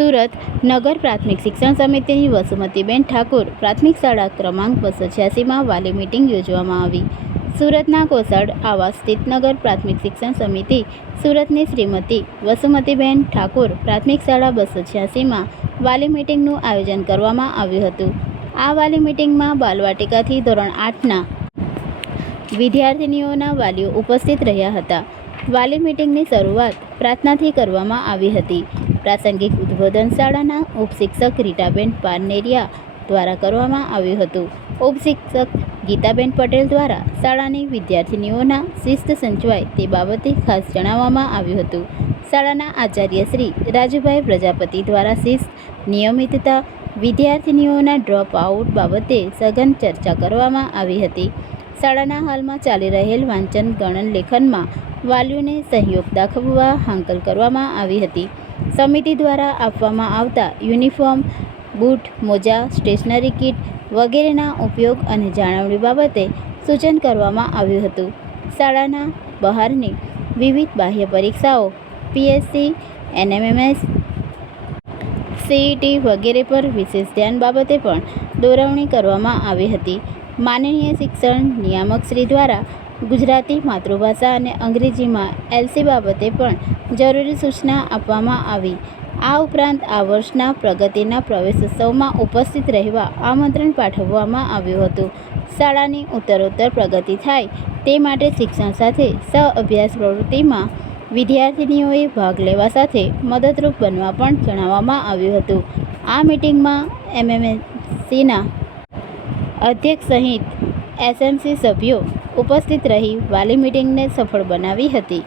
સુરત નગર પ્રાથમિક શિક્ષણ સમિતિની વસુમતીબેન ઠાકોર પ્રાથમિક શાળા ક્રમાંક 286માં વાલી મીટિંગ યોજવામાં આવી। સુરતના કોસાડ આવાસ સ્થિત નગર પ્રાથમિક શિક્ષણ સમિતિ સુરતની શ્રીમતી વસુમતીબેન ઠાકોર પ્રાથમિક શાળા 286માં વાલી મીટિંગનું આયોજન કરવામાં આવ્યું હતું। આ વાલી મીટિંગમાં બાલવાટિકાથી ધોરણ 8ના વિદ્યાર્થીનીઓના વાલીઓ ઉપસ્થિત રહ્યા હતા। વાલી મીટિંગની શરૂઆત પ્રાર્થનાથી કરવામાં આવી હતી। પ્રાસંગિક ઉદ્બોધન શાળાના ઉપશિક્ષક રીટાબેન પારનેરિયા દ્વારા કરવામાં આવ્યું હતું। ઉપશિક્ષક ગીતાબેન પટેલ દ્વારા શાળાની વિદ્યાર્થીનીઓના શિસ્ત સચવાય તે બાબતે ખાસ જણાવવામાં આવ્યું હતું। શાળાના આચાર્ય શ્રી રાજુભાઈ પ્રજાપતિ દ્વારા શિસ્ત, નિયમિતતા, વિદ્યાર્થીનીઓના ડ્રોપ આઉટ બાબતે સઘન ચર્ચા કરવામાં આવી હતી। શાળાના હાલમાં ચાલી રહેલ વાંચન ગણન લેખનમાં વાલીઓને સહયોગ દાખવવા હાંકલ કરવામાં આવી હતી। સમિતિ દ્વારા આપવામાં આવતા યુનિફોર્મ, બૂટ, મોજા, સ્ટેશનરી કીટ વગેરેના ઉપયોગ અને જાળવણી બાબતે સૂચન કરવામાં આવ્યું હતું। શાળાના બહારની વિવિધ બાહ્ય પરીક્ષાઓ પીએસસી, એનએમએમએસ, સીઈટી વગેરે પર વિશેષ ધ્યાન બાબતે પણ દોરવણી કરવામાં આવી હતી। માનનીય શિક્ષણ નિયામક શ્રી દ્વારા ગુજરાતી માતૃભાષા અને અંગ્રેજીમાં એલસી બાબતે પણ જરૂરી સૂચના આપવામાં આવી। આ ઉપરાંત આ વર્ષના પ્રગતિના પ્રવેશોત્સવમાં ઉપસ્થિત રહેવા આમંત્રણ પાઠવવામાં આવ્યું હતું। શાળાની ઉત્તરોત્તર પ્રગતિ થાય તે માટે શિક્ષણ સાથે સહ-અભ્યાસ પ્રવૃત્તિમાં વિદ્યાર્થીનીઓએ ભાગ લેવા સાથે મદદરૂપ બનવા પણ જણાવવામાં આવ્યું હતું। આ મીટિંગમાં એમએમસીના અધ્યક્ષ સહિત એસએમસી સભ્યો ઉપસ્થિત રહી વાલી મીટિંગને સફળ બનાવી હતી।